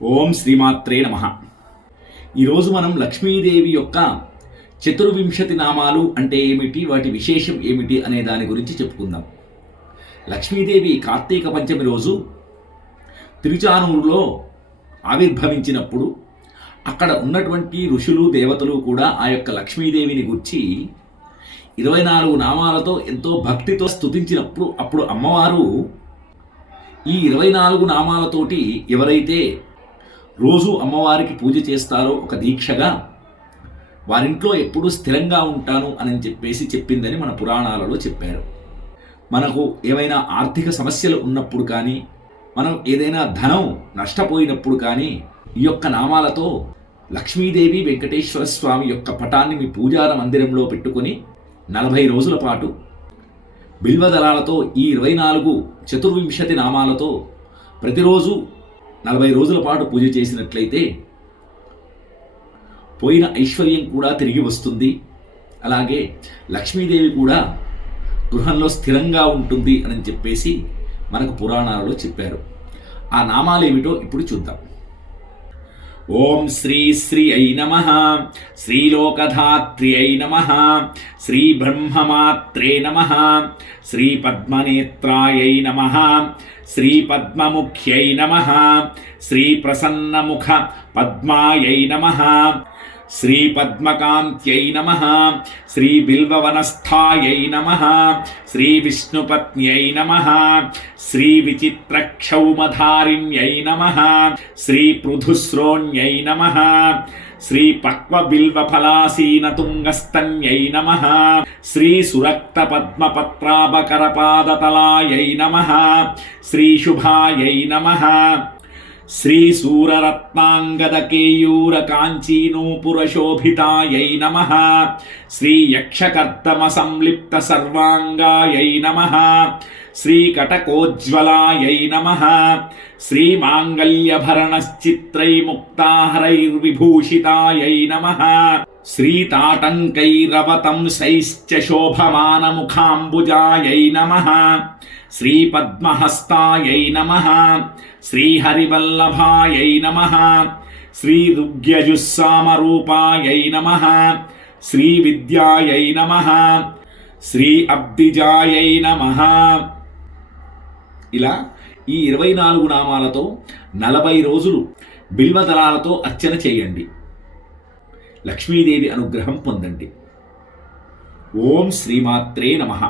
ఓం శ్రీమాత్రే నమ. ఈరోజు మనం లక్ష్మీదేవి యొక్క చతుర్వింశతి నామాలు అంటే ఏమిటి వాటి విశేషం ఏమిటి అనే దాని గురించి చెప్పుకుందాం. లక్ష్మీదేవి కార్తీక పంచమి రోజు తిరుచానూరులో ఆవిర్భవించినప్పుడు అక్కడ ఉన్నటువంటి ఋషులు దేవతలు కూడా ఆ యొక్క లక్ష్మీదేవిని గుర్చి ఇరవై నాలుగు నామాలతో ఎంతో భక్తితో స్తుతించినప్పుడు అప్పుడు అమ్మవారు ఈ ఇరవై నాలుగు నామాలతోటి ఎవరైతే రోజు అమ్మవారికి పూజ చేస్తారో ఒక దీక్షగా వారింట్లో ఎప్పుడూ స్థిరంగా ఉంటాను అని చెప్పేసి చెప్పిందని మన పురాణాలలో చెప్పారు. మనకు ఏమైనా ఆర్థిక సమస్యలు ఉన్నప్పుడు కానీ మనం ఏదైనా ధనం నష్టపోయినప్పుడు కానీ ఈ యొక్క నామాలతో లక్ష్మీదేవి వెంకటేశ్వర స్వామి యొక్క పటాన్ని మీ పూజార మందిరంలో పెట్టుకొని నలభై రోజుల పాటు బిల్వదళాలతో ఈ ఇరవై నాలుగు చతుర్వింశతి నామాలతో ప్రతిరోజు నలభై రోజుల పాటు పూజ చేసినట్లయితే పోయిన ఐశ్వర్యం కూడా తిరిగి వస్తుంది. అలాగే లక్ష్మీదేవి కూడా గృహంలో స్థిరంగా ఉంటుంది అని చెప్పేసి మనకు పురాణాలలో చెప్పారు. ఆ నామాలు ఏమిటో ఇప్పుడు చూద్దాం. ఓం శ్రీ శ్రీ అయి నమ శ్రీలోకధాత్రి అయి నమ శ్రీ బ్రహ్మమాత్రే నమ శ్రీ పద్మనేత్రాయై నమ శ్రీ పద్మముఖ్యై నమ శ్రీ ప్రసన్నముఖ పద్మాయై నమ శ్రీ పద్మకాంత్యై నమ శ్రీ బిల్వవనస్థాయై నమ శ్రీ విష్ణుపత్న్యై నమ శ్రీ విచిత్రక్షౌమధారిణ్యై నమ శ్రీ పృథుశ్రోణ్యై నమ శ్రీ పక్వబిల్వఫలాసీనతుంగస్తన్యై నమ శ్రీ సురక్త పద్మపత్రాభకరపాదతలాయై నమ శ్రీ శుభాయై నమ శ్రీ శూరరత్నాంగదకేయూర కాంచీనూపురశోభితాయై నమ శ్రీ యక్షకర్తమ సంలిప్త సర్వాంగాయై శ్రీతాటంకైరవతం శ్రీ శోభమానముఖాంబుజాయై నమ శ్రీపద్మహస్తాయై నమ శ్రీహరివల్లభాయై నమ శ్రీదుగ్యజుస్సామరూపాయై నమ శ్రీవిద్యాయై నమ శ్రీ అబ్దిజాయై నమ ఇలా ఈ ఇరవై నాలుగు నామాలతో నలభై రోజులు బిల్వదళాలతో అర్చన చేయండి. లక్ష్మీదేవి అనుగ్రహం పొందండి. ఓం శ్రీమాత్రే నమః.